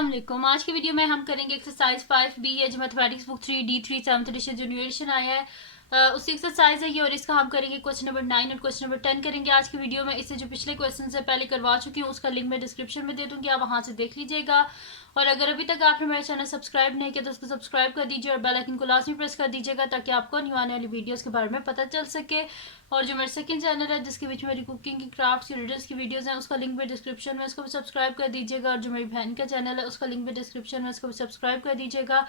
अस्सलाम वालेकुम। आज की वीडियो में हम करेंगे exercise 5B as mathematics book 3 D3 7th edition जो न्यू एडिशन आया है उसकी एक्सरसाइज है ये, और इसका हम करेंगे क्वेश्चन नंबर 9 और क्वेश्चन नंबर 10 करेंगे आज की वीडियो में। इससे जो पिछले क्वेश्चन से पहले करवा चुकी हूँ उसका लिंक मैं डिस्क्रिप्शन में दे दूंगी, आप वहां से देख लीजिएगा। और अगर अभी तक आपने मेरा चैनल सब्सक्राइब नहीं किया तो उसको सब्सक्राइब कर दीजिए और बेल आइकन को लाजमी प्रेस कर दीजिएगा ताकि आपको न्यू आने वाली वीडियोस के बारे में पता चल सके। और जो मेरा सेकंड चैनल है जिसके बीच मेरी कुकिंग की, क्राफ्ट्स की, रिडल्स की वीडियोस हैं उसका लिंक भी डिस्क्रिप्शन में, उसको भी सब्सक्राइब कर दीजिएगा। और जो मेरी बहन का चैनल है उसका लिंक भी डिस्क्रिप्शन में, उसको भी सब्सक्राइब कर दीजिएगा।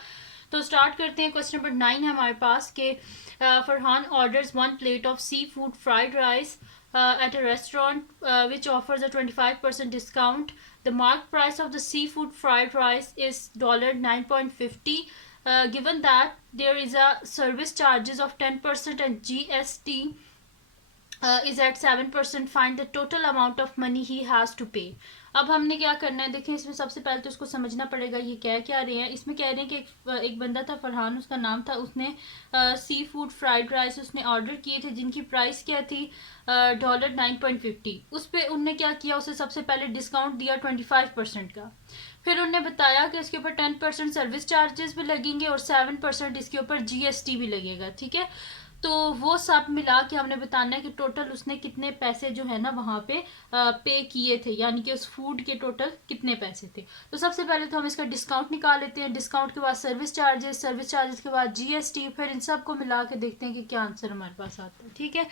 तो स्टार्ट करते हैं। क्वेश्चन नंबर 9 है हमारे पास के Farhan orders 1 plate of seafood fried rice at a restaurant which offers a 25% discount. The marked price of the seafood fried rice is $9.50. Given that there is a service charges of 10% and GST is at 7%, find the total amount of money he has to pay. अब हमने क्या करना है, देखें इसमें सबसे पहले तो उसको समझना पड़ेगा ये क्या रहे हैं। इसमें कह रहे हैं कि एक बंदा था फरहान उसका नाम था, उसने सी फूड फ्राइड राइस उसने ऑर्डर किए थे जिनकी प्राइस क्या थी $9.50। उस पर उनने क्या किया, उसे सबसे पहले डिस्काउंट दिया 25% का। फिर उन्होंने बताया कि इसके ऊपर 10% सर्विस चार्जेस भी लगेंगे और 7% इसके ऊपर GST भी लगेगा, ठीक है। तो वो सब मिला के हमने बताना है कि टोटल उसने कितने पैसे जो है ना वहाँ पे पे किए थे, यानी कि उस फूड के टोटल कितने पैसे थे। तो सबसे पहले तो हम इसका डिस्काउंट निकाल लेते हैं। डिस्काउंट के बाद सर्विस चार्जेस के बाद GST, फिर इन सब को मिला के देखते हैं कि क्या आंसर हमारे पास आता है, ठीक है।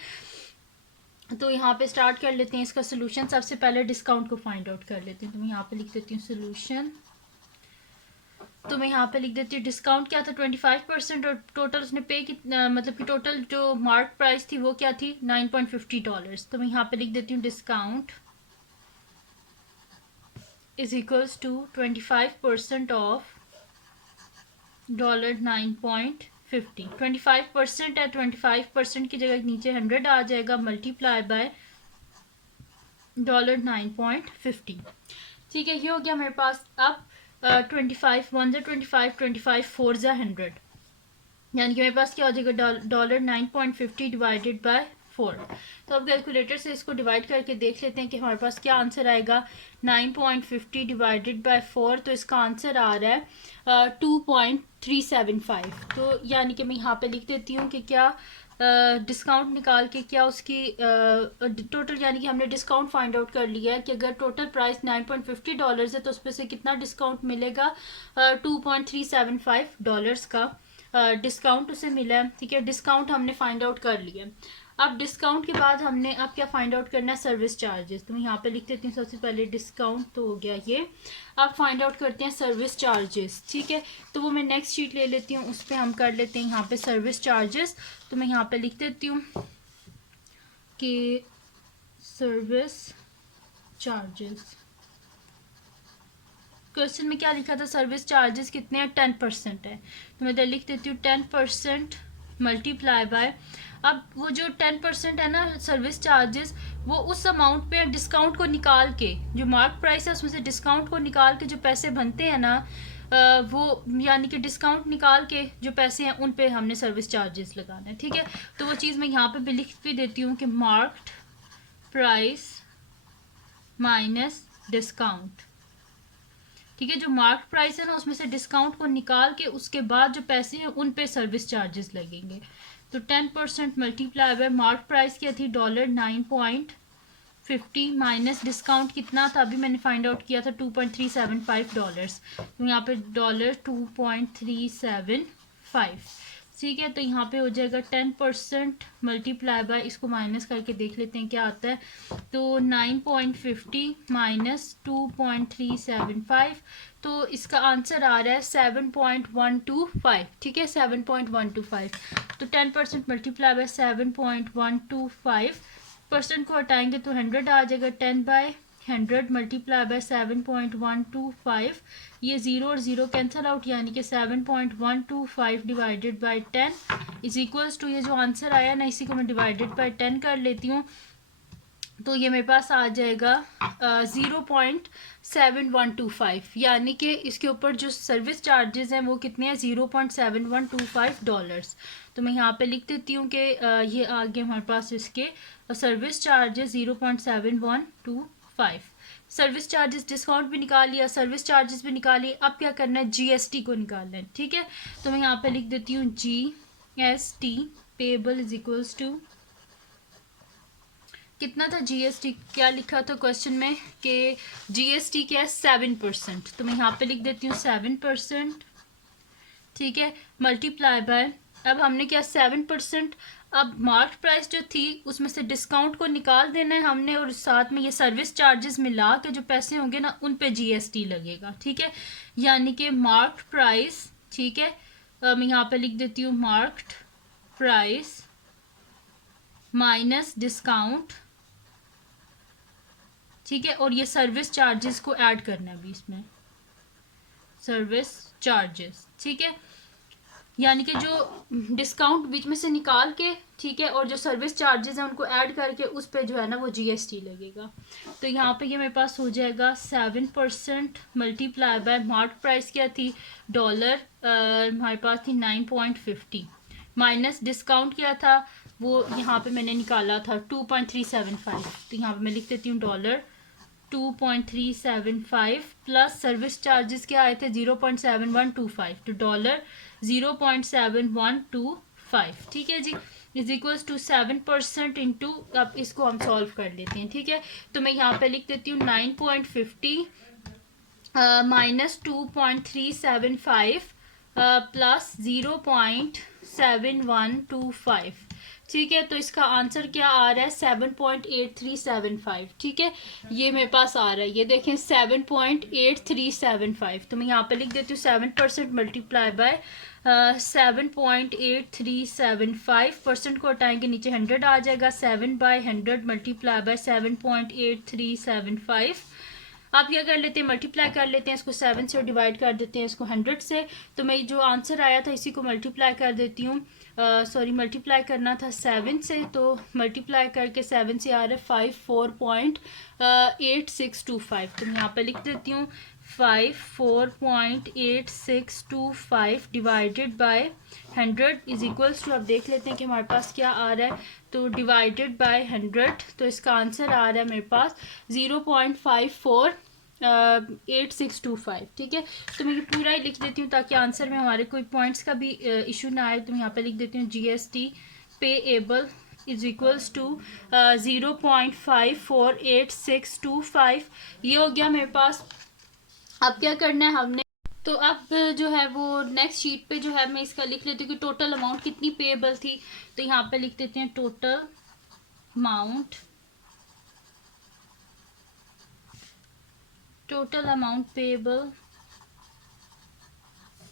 तो यहाँ पे स्टार्ट कर लेते हैं इसका सोल्यूशन। सबसे पहले डिस्काउंट को फाइंड आउट कर लेते हैं। तो मैं यहाँ पे लिख देती हूँ सोल्यूशन। तो मैं यहाँ पे लिख देती हूँ डिस्काउंट क्या था 25%, और टोटल उसने पे कितना, मतलब कि टोटल जो मार्क प्राइस थी वो क्या थी $9.50। तो मैं यहाँ पे लिख देती हूँ discount is equals to 25% off $9.50। 25% है, 25% की जगह नीचे 100 आ जाएगा, मल्टीप्लाई बाय $9.50, ठीक है। ये हो गया मेरे पास। अब 25 1 जा 25, 25 4 जा 100, यानी कि मेरे पास क्या हो जाएगा $9.50 डिवाइडेड बाय 4। तो अब कैलकुलेटर से इसको डिवाइड करके देख लेते हैं कि हमारे पास क्या आंसर आएगा। 9.50 डिवाइडेड बाय 4, तो इसका आंसर आ रहा है 2.375। तो यानी कि मैं यहाँ पे लिख देती हूँ कि क्या डिस्काउंट निकाल के क्या उसकी टोटल, यानी कि हमने डिस्काउंट फाइंड आउट कर लिया है कि अगर टोटल प्राइस $9.50 है तो उस पर से कितना डिस्काउंट मिलेगा, $2.375 का डिस्काउंट उसे मिला है, ठीक है। डिस्काउंट हमने फाइंड आउट कर लिया। अब डिस्काउंट के बाद हमने अब क्या फाइंड आउट करना है, सर्विस चार्जेस। तो मैं यहाँ पे लिख देती हूँ सबसे पहले डिस्काउंट तो हो गया ये। अब फाइंड आउट करते हैं सर्विस चार्जेस, ठीक है। तो वो मैं नेक्स्ट शीट ले लेती हूँ, उस पर हम कर लेते हैं यहाँ पे सर्विस चार्जेस। तो मैं यहाँ पे लिख देती हूँ कि सर्विस चार्जेस, क्वेश्चन में क्या लिखा था, सर्विस चार्जेस कितने हैं 10% है। तो मैं इधर लिख देती हूँ 10% मल्टीप्लाई बाय, अब वो जो 10% है ना सर्विस चार्जेस, वो उस अमाउंट पे डिस्काउंट को निकाल के, जो मार्क प्राइस है उसमें से डिस्काउंट को निकाल के जो पैसे बनते हैं ना वो, यानी कि डिस्काउंट निकाल के जो पैसे हैं उन पे हमने सर्विस चार्जेस लगाना है, ठीक है। तो वो चीज़ मैं यहाँ पे भी लिख भी देती हूँ कि मार्क्ड प्राइस माइनस डिस्काउंट, ठीक है। जो मार्क प्राइस है ना उसमें से डिस्काउंट को निकाल के उसके बाद जो पैसे हैं उन पे सर्विस चार्जेस लगेंगे। तो 10% मल्टीप्लाई बाय मार्क प्राइस क्या थी $9.50 माइनस डिस्काउंट कितना था, अभी मैंने फाइंड आउट किया था $2.375। तो यहाँ पे $2.375, ठीक है। तो यहाँ पे हो जाएगा 10% मल्टीप्लाई बाय, इसको माइनस करके देख लेते हैं क्या आता है। तो 9.50 माइनस 2.375, तो इसका आंसर आ रहा है 7.125, ठीक है 7.125। तो 10% मल्टीप्लाई बाय 7.125, परसेंट को हटाएंगे तो 100 आ जाएगा। 10/100 मल्टीप्लाई बाय 7.125, ये 0 और 0 कैंसिल आउट, यानी कि 7.125 divided by 10 is equals to, ये जो आंसर आया ना इसी को मैं डिवाइडेड बाय 10 कर लेती हूँ। तो ये मेरे पास आ जाएगा 0.7125, यानी कि इसके ऊपर जो सर्विस चार्जेस हैं वो कितने हैं $0.7125। तो मैं यहाँ पे लिख देती हूँ कि ये आ गए हमारे पास इसके service charges 0.7125। Service charges discount भी निकाल लिया, सर्विस चार्जेस भी निकालिए। अब क्या करना है, जीएसटी को निकालना है। ठीक है, तो मैं यहाँ पे लिख देती हूँ GST payable is equals to, कितना था जीएसटी, क्या लिखा था क्वेश्चन में कि जीएसटी क्या है 7%, तो मैं यहाँ पे लिख देती हूँ 7%। ठीक है, मल्टीप्लाई बाय, अब हमने क्या 7%, अब मार्केट प्राइस जो थी उसमें से डिस्काउंट को निकाल देना है हमने, और साथ में ये सर्विस चार्जेस मिला के जो पैसे होंगे ना उन पे जीएसटी लगेगा। ठीक है, यानी कि मार्केट प्राइस, ठीक है, मैं यहाँ पे लिख देती हूँ मार्केट प्राइस माइनस डिस्काउंट। ठीक है, और ये सर्विस चार्जेस को ऐड करना है अभी इसमें, सर्विस चार्जेस। ठीक है, यानी कि जो डिस्काउंट बीच में से निकाल के, ठीक है, और जो सर्विस चार्जेस हैं उनको ऐड करके उस पे जो है ना वो जीएसटी लगेगा। तो यहाँ पे ये मेरे पास हो जाएगा 7% मल्टीप्लाई बाय मार्केट प्राइस क्या थी डॉलर, हमारे पास थी 9.50, माइनस डिस्काउंट क्या था वो यहाँ पे मैंने निकाला था 2.375, तो यहाँ पे मैं लिख देती हूँ डॉलर 2.375 प्लस सर्विस चार्जेस क्या आए थे 0.7125, तो डॉलर 0.7125। ठीक है जी, इज इक्वल्स टू 7% इंटू, अब इसको हम सॉल्व कर लेते हैं। ठीक है, तो मैं यहाँ पे लिख देती हूँ 9.50 माइनस 2.375 प्लस 0.7125। ठीक है, तो इसका आंसर क्या आ रहा है 7.8375। ठीक है, ये मेरे पास आ रहा है, ये देखें 7.8375। तो मैं यहाँ पे लिख देती हूँ 7% मल्टीप्लाई बाय 7.8375, को हटाएंगे नीचे 100 आ जाएगा, 7/100 मल्टीप्लाई बाय 7.8375। आप क्या कर लेते हैं, मल्टीप्लाई कर लेते हैं इसको 7 से, डिवाइड कर देते हैं इसको 100 से। तो मैं जो आंसर आया था इसी को मल्टीप्लाई कर देती हूँ, सॉरी मल्टीप्लाई करना था 7 से, तो मल्टीप्लाई करके 7 से आ रहा है 54.8625। तो मैं यहाँ पे लिख देती हूँ 54.8625 divided by 100 is equals to, अब देख लेते हैं कि हमारे पास क्या आ रहा है, तो डिवाइडेड बाय 100, तो इसका आंसर आ रहा है मेरे पास 0.548625। ठीक है, तो मैं ये पूरा ही लिख देती हूँ ताकि आंसर में हमारे कोई पॉइंट्स का भी इशू ना आए। तो मैं यहाँ पे लिख देती हूँ GST payable is equals to 0.548625। ये हो गया मेरे पास। अब क्या करना है हमने, तो अब जो है वो नेक्स्ट शीट पे जो है मैं इसका लिख लेती हूँ कि टोटल अमाउंट कितनी पेएबल थी। तो यहाँ पे लिख देते हैं total amount payable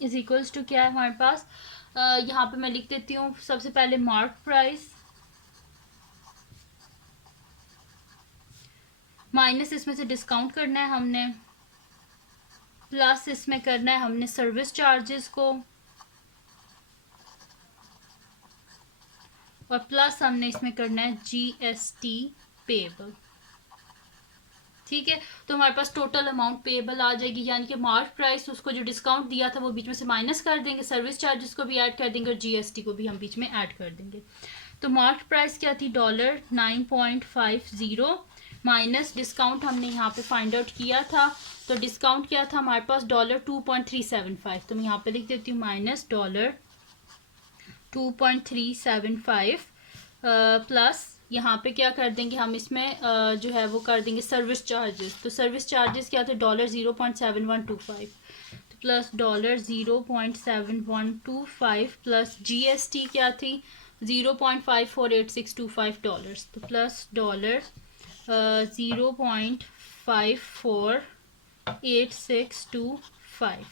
is equals to क्या है हमारे पास, यहाँ पे मैं लिख देती हूँ सबसे पहले मार्केट प्राइस माइनस इसमें से डिस्काउंट करना है हमने, प्लस इसमें करना है हमने सर्विस चार्जेस को, और प्लस हमने इसमें करना है जीएसटी पेएबल। ठीक है, तो हमारे पास टोटल अमाउंट पेएबल आ जाएगी, यानी कि मार्केट प्राइस उसको जो डिस्काउंट दिया था वो बीच में से माइनस कर देंगे, सर्विस चार्जेस को भी ऐड कर देंगे और जीएसटी को भी हम बीच में ऐड कर देंगे। तो मार्केट प्राइस क्या थी डॉलर 9.50 माइनस डिस्काउंट हमने यहाँ पे फाइंड आउट किया था, तो डिस्काउंट क्या था हमारे पास डॉलर 2.375। तो मैं यहाँ पे लिख देती हूँ माइनस डॉलर 2.375 प्लस यहाँ पे क्या कर देंगे हम इसमें जो है वो कर देंगे सर्विस चार्जेस। तो सर्विस चार्जेस क्या थे डॉलर 0.7125, तो प्लस डॉलर 0.7125 प्लस जीएसटी क्या थी 0.548625 डॉलर्स, तो प्लस डॉलर 0.548625।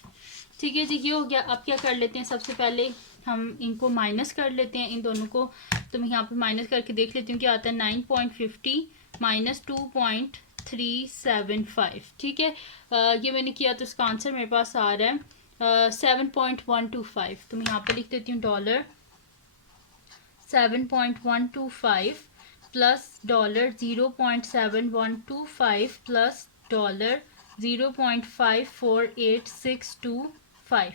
ठीक है जी, ये हो गया। अब क्या कर लेते हैं, सबसे पहले हम इनको माइनस कर लेते हैं इन दोनों को। तो मैं यहाँ पे माइनस करके देख लेती हूँ क्या आता है 9.50 माइनस 2.375। ठीक है, ये मैंने किया तो इसका आंसर मेरे पास आ रहा है 7.125। तो मैं यहाँ पे लिख देती हूँ dollar 7.125 plus dollar 0.7125 plus dollar 0.548625,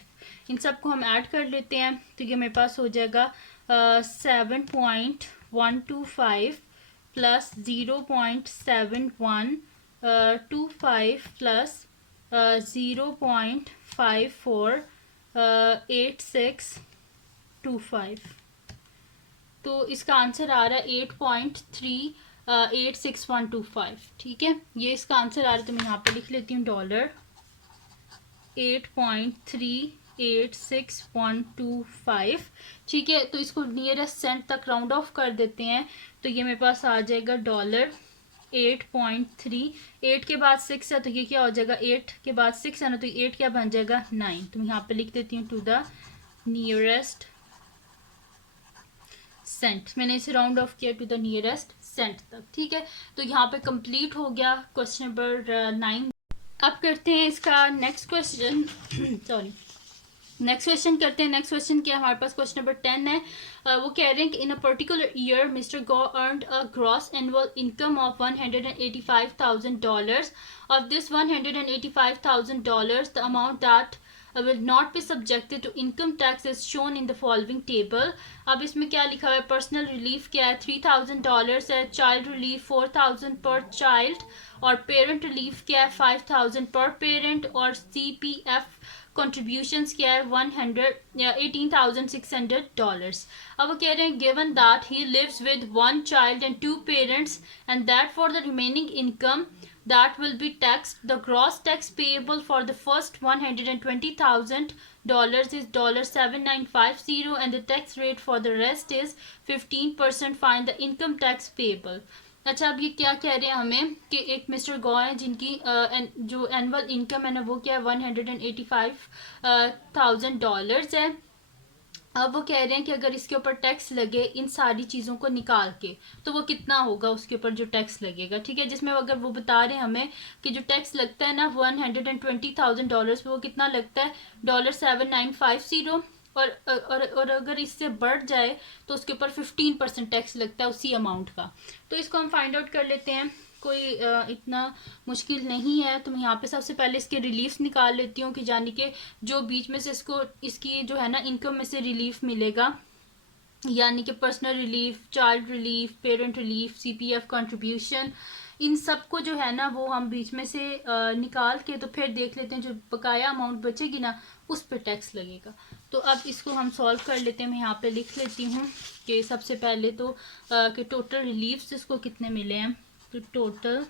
इन सबको हम ऐड कर लेते हैं। तो ये मेरे पास हो जाएगा 7.125 प्लस 0.7125 25 प्लस 0.548625, तो इसका आंसर आ रहा है 8.386125। ठीक है, ये इसका आंसर आ रहा है। तो मैं यहाँ पे लिख लेती हूँ डॉलर 8.386125। ठीक है, तो इसको नियरेस्ट सेंट तक राउंड ऑफ कर देते हैं, तो ये मेरे पास आ जाएगा डॉलर 8.3। 8 के बाद 6 है तो ये क्या हो जाएगा, 8 के बाद 6 है ना, तो 8 क्या बन जाएगा 9। तो मैं यहाँ पे लिख देती हूँ टू द नियरेस्ट सेंट। मैंने इसे राउंड ऑफ किया टू द नियरेस्ट सेंट तक। ठीक है, तो यहाँ पे कंप्लीट हो गया क्वेश्चन नंबर 9। अब करते हैं इसका next question sorry, next question करते हैं। नेक्स्ट क्वेश्चन क्या है हमारे पास, क्वेश्चन नंबर 10 है। वो कह रहे हैं कि in a particular year Mr Go earned a gross annual income of $185,000. Of this $185,000 the amount that will not be subjected to income tax is shown in the following table. अब इसमें क्या लिखा हुआ है, पर्सनल रिलीफ क्या है $3,000 है, child relief 4,000 पर चाइल्ड, और पेरेंट रिलीफ क्या है 5,000 पर पेरेंट, और CPF contributions क्या है 18,600. अब वो कह रहे हैं given that he lives with one child and two parents and that for the remaining income that will be taxed, the gross tax payable for the first $120,000 is $7,950 and the tax rate for the rest is 15%. Find the income tax payable. अच्छा, अब ये क्या कह रहे हैं हमें कि एक मिस्टर गौ है जिनकी जो एनुअल इनकम है ना वो क्या है $185,000 है। अब वो कह रहे हैं कि अगर इसके ऊपर टैक्स लगे इन सारी चीज़ों को निकाल के तो वो कितना होगा उसके ऊपर जो टैक्स लगेगा। ठीक है, जिसमें अगर वो बता रहे हैं हमें कि जो टैक्स लगता है ना $120,000 पे वो कितना लगता है $7,950, और अगर इससे बढ़ जाए तो उसके ऊपर 15% टैक्स लगता है उसी अमाउंट का। तो इसको हम फाइंड आउट कर लेते हैं, कोई इतना मुश्किल नहीं है। तो मैं यहाँ पे सबसे पहले इसके रिलीफ निकाल लेती हूँ कि यानी कि जो बीच में से इसको इसकी जो है ना इनकम में से रिलीफ मिलेगा, यानी कि personal relief, child relief, parent relief, CPF contribution, इन सब को जो है ना वो हम बीच में से निकाल के तो फिर देख लेते हैं जो बकाया अमाउंट बचेगी ना उस पर टैक्स लगेगा। तो अब इसको हम सॉल्व कर लेते हैं। मैं यहाँ पे लिख लेती हूँ कि सबसे पहले तो कि टोटल रिलीफ्स इसको कितने मिले हैं, तो total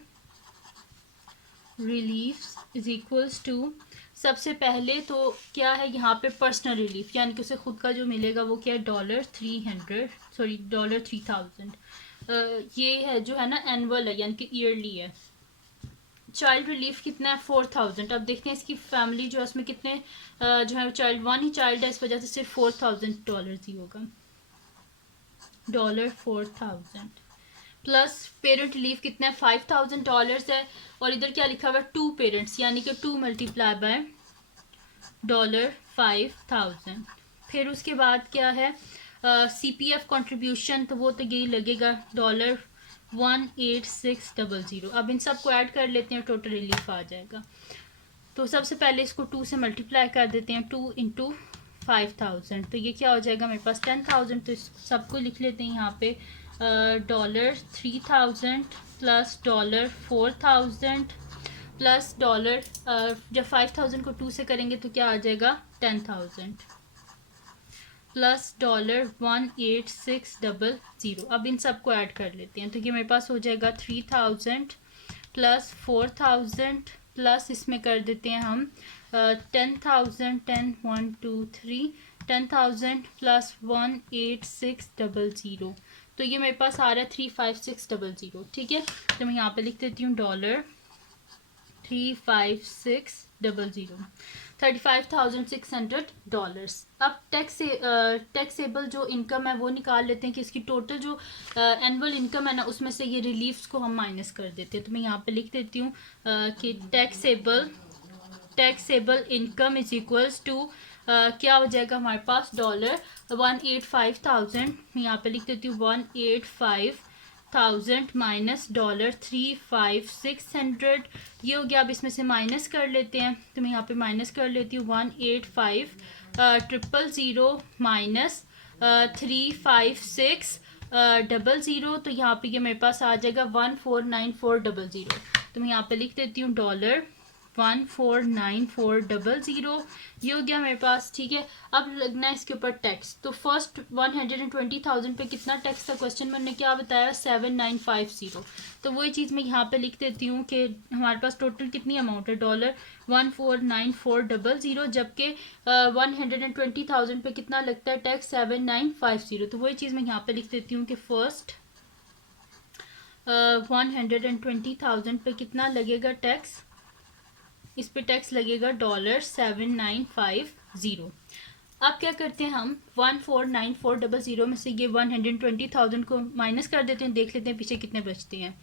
reliefs is equals to, सबसे पहले तो क्या है यहाँ पे पर्सनल रिलीफ यानी कि उसे खुद का जो मिलेगा वो क्या है $3,000, ये है जो है ना एनुअल है यानी कि ईयरली है। चाइल्ड रिलीफ कितना है 4,000। अब देखते हैं इसकी फैमिली जो है उसमें कितने जो है चाइल्ड, वन ही चाइल्ड है, इस वजह से सिर्फ $4,000 ही होगा, $4,000 प्लस पेरेंट रिलीफ कितना है $5,000 है, और इधर क्या लिखा हुआ है 2 पेरेंट्स यानी कि 2 मल्टीप्लाई बाय $5,000। फिर उसके बाद क्या है CPF कंट्रीब्यूशन, तो वो तो यही लगेगा $18600। अब इन सब को ऐड कर लेते हैं, टोटल रिलीफ आ जाएगा। तो सबसे पहले इसको 2 से मल्टीप्लाई कर देते हैं, 2 × 5,000, तो ये क्या हो जाएगा मेरे पास 10,000। तो इस सबको लिख लेते हैं यहाँ पे $3,000 प्लस $4,000 प्लस जब 5,000 को 2 से करेंगे तो क्या आ जाएगा 10,000 प्लस $18600। अब इन सब को ऐड कर लेते हैं, तो ये मेरे पास हो जाएगा 3,000 प्लस 4,000 प्लस इसमें कर देते हैं हम 10,000, 10 1 2 3 10,000 प्लस 18600, तो ये मेरे पास आ रहा है 35600। ठीक है, तो मैं यहाँ पे लिख देती हूँ $35600, $35,600। अब टैक्सेबल जो इनकम है वो निकाल लेते हैं कि इसकी टोटल जो एनुअल इनकम है ना उसमें से ये रिलीफ्स को हम माइनस कर देते हैं। तो मैं यहाँ पे लिख देती हूँ कि taxable income is equals to क्या हो जाएगा हमारे पास $185,000। मैं यहाँ पे लिख देती हूँ 185,000 माइनस $35600, ये हो गया। अब इसमें से माइनस कर लेते हैं, तो मैं यहाँ पे माइनस कर लेती हूँ 185,000 माइनस 35600, तो यहाँ पे ये मेरे पास आ जाएगा 149,400। तो मैं यहाँ पे लिख देती हूँ $1,494,000, ये हो गया मेरे पास। ठीक है, अब लगना है इसके ऊपर टैक्स। तो फर्स्ट 120,000 पे कितना टैक्स था क्वेश्चन में, उन्होंने क्या बताया 7,950। तो वही चीज़ मैं यहाँ पे लिख देती हूँ कि हमारे पास टोटल कितनी अमाउंट है, $1,494,000, जबकि 120,000 पे कितना लगता है टैक्स 7,950। तो वही चीज़ मैं यहाँ पे लिख देती हूँ कि फर्स्ट 120,000 पे कितना लगेगा टैक्स, इस पे टैक्स लगेगा $7,950। अब क्या करते हैं हम 1,494,000 में से ये 120,000 को माइनस कर देते हैं, देख लेते हैं पीछे कितने बचते हैं।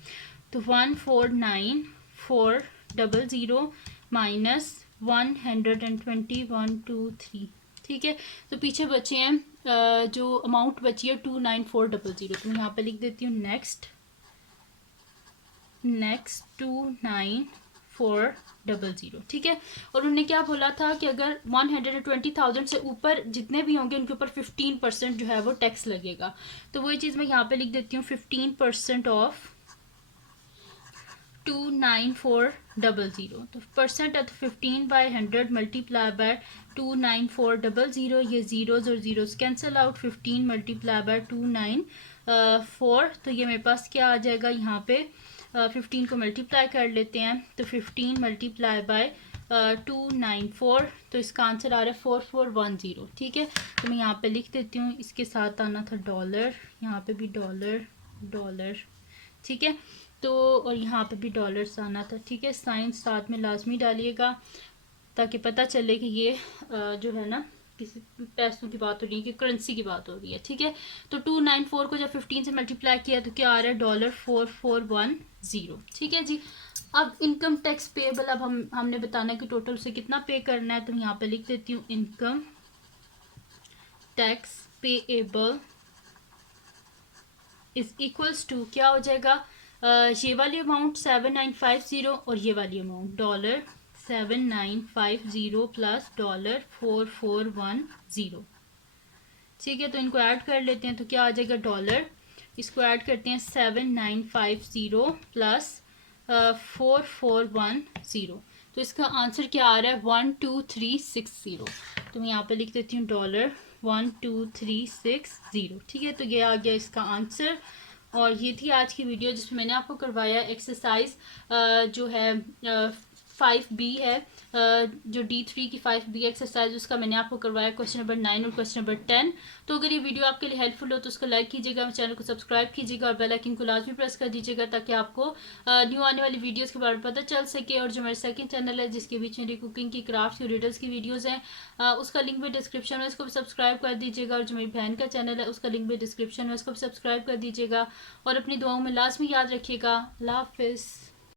तो 1,494,000 माइनस 120, 1 2 3, ठीक है। तो पीछे बचे हैं जो अमाउंट बची है 294,000। तो मैं यहाँ पे लिख देती हूँ नेक्स्ट 294,000, ठीक है। और उन्होंने क्या बोला था कि अगर 120,000 से ऊपर जितने भी होंगे उनके ऊपर 15% जो है वो टैक्स लगेगा। तो वही चीज़ मैं यहाँ पे लिख देती हूँ 15% ऑफ 294,000। तो परसेंट है तो 15/100 मल्टीप्लाई बाय 294,000, ये जीरोज और zeros cancel out, 15 multiply by 294, तो ये मेरे पास क्या आ जाएगा यहाँ पे 15 को मल्टीप्लाई कर लेते हैं, तो 15 मल्टीप्लाई बाय 294, तो इसका आंसर आ रहा है 4410, ठीक है। तो मैं यहाँ पे लिख देती हूँ, इसके साथ आना था डॉलर, यहाँ पे भी डॉलर डॉलर, ठीक है। तो और यहाँ पे भी डॉलर्स आना था, ठीक है। साइन साथ में लाजमी डालिएगा ताकि पता चले कि ये जो है ना किसी पैसों की बात हो रही है कि करेंसी की बात हो रही है, ठीक है। तो 294 को जब 15 से मल्टीप्लाई किया तो क्या आ रहा है $4410, ठीक है जी। अब इनकम टैक्स पेएबल, अब हमने बताना है कि टोटल से कितना पे करना है। तो यहाँ पे लिख देती हूँ income tax payable is equals to, क्या हो जाएगा ये वाली अमाउंट 7,950 और ये वाली अमाउंट $7,950 प्लस $4,410, ठीक है। तो इनको ऐड कर लेते हैं तो क्या आ जाएगा डॉलर, इसको ऐड करते हैं 7,950 प्लस 4,410, तो इसका आंसर क्या आ रहा है 12360। तो मैं यहाँ पे लिख देती हूँ $12360, ठीक है। तो ये आ गया इसका आंसर। और ये थी आज की वीडियो जिसमें मैंने आपको करवाया एक्सरसाइज जो है 5B है, जो D3 की 5B एक्सरसाइज, उसका मैंने आपको करवाया क्वेश्चन नंबर 9 और क्वेश्चन नंबर 10। तो अगर ये वीडियो आपके लिए हेल्पफुल हो तो उसको लाइक कीजिएगा, चैनल को सब्सक्राइब कीजिएगा और बेल आइकन को लाजमी प्रेस कर दीजिएगा ताकि आपको न्यू आने वाली वीडियोस के बारे में पता चल सके। और जो मेरा सेकंड चैनल है जिसके बीच में कुकिंग की, क्राफ्ट की, रिडल्स की वीडियोस हैं, उसका लिंक भी डिस्क्रिप्शन में, इसको भी सब्सक्राइब कर दीजिएगा। और जो मेरी बहन का चैनल है उसका लिंक भी डिस्क्रिप्शन में, उसको भी सब्सक्राइब कर दीजिएगा। और अपनी दुआओं में लाजमी याद रखिएगा। अल्लाह हाफिज़।